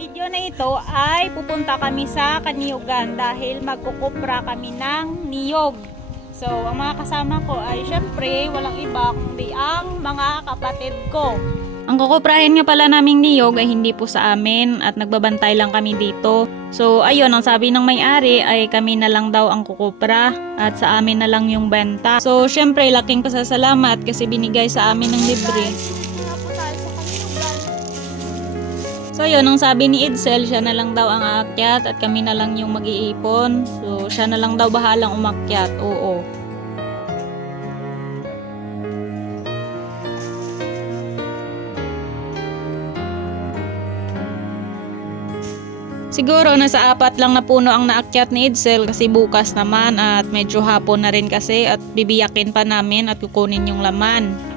video na ito ay pupunta kami sa Kaniyogan dahil magkukupra kami ng niyog. So, ang mga kasama ko ay syempre walang iba kundi ang mga kapatid ko. Ang kukuprahin nga pala naming niyog ay hindi po sa amin at nagbabantay lang kami dito. So, ayun, ang sabi ng may-ari ay kami na lang daw ang kukupra at sa amin na lang yung benta. So, syempre, laking pasasalamat kasi binigay sa amin ng libre. So yun, ang sabi ni Edsel, siya na lang daw ang aakyat at kami na lang yung mag-iipon. So siya na lang daw bahalang umakyat. Oo. Siguro nasa apat lang na puno ang naakyat ni Edsel kasi bukas naman at medyo hapon na rin kasi at bibiyakin pa namin at kukunin yung laman.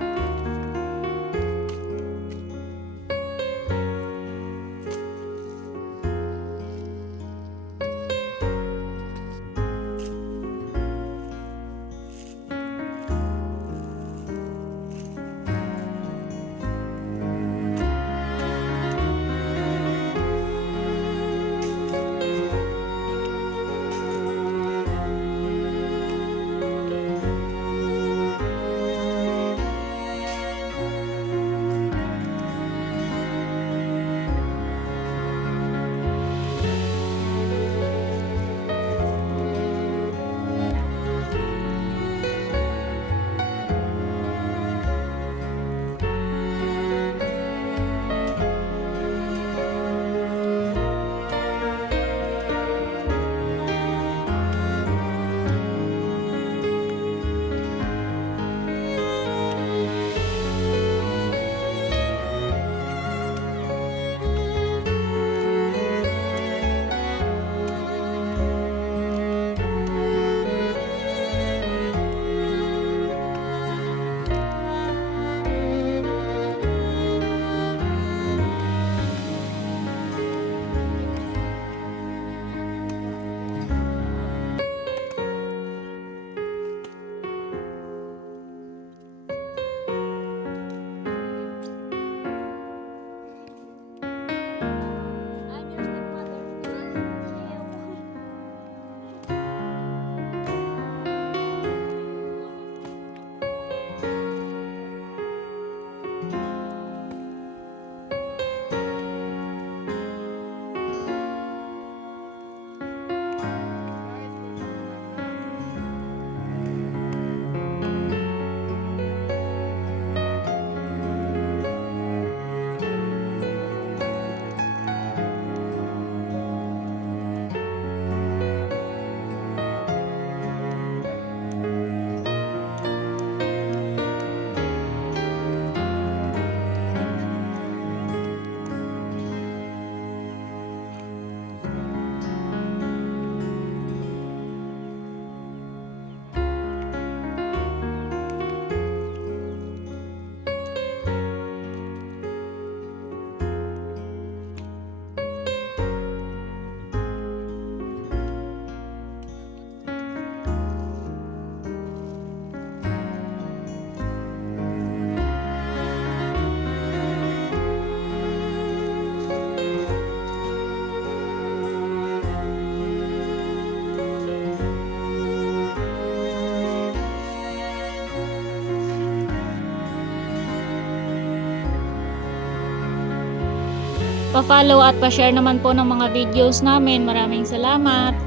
Pa-follow at pa-share naman po ng mga videos namin. Maraming salamat.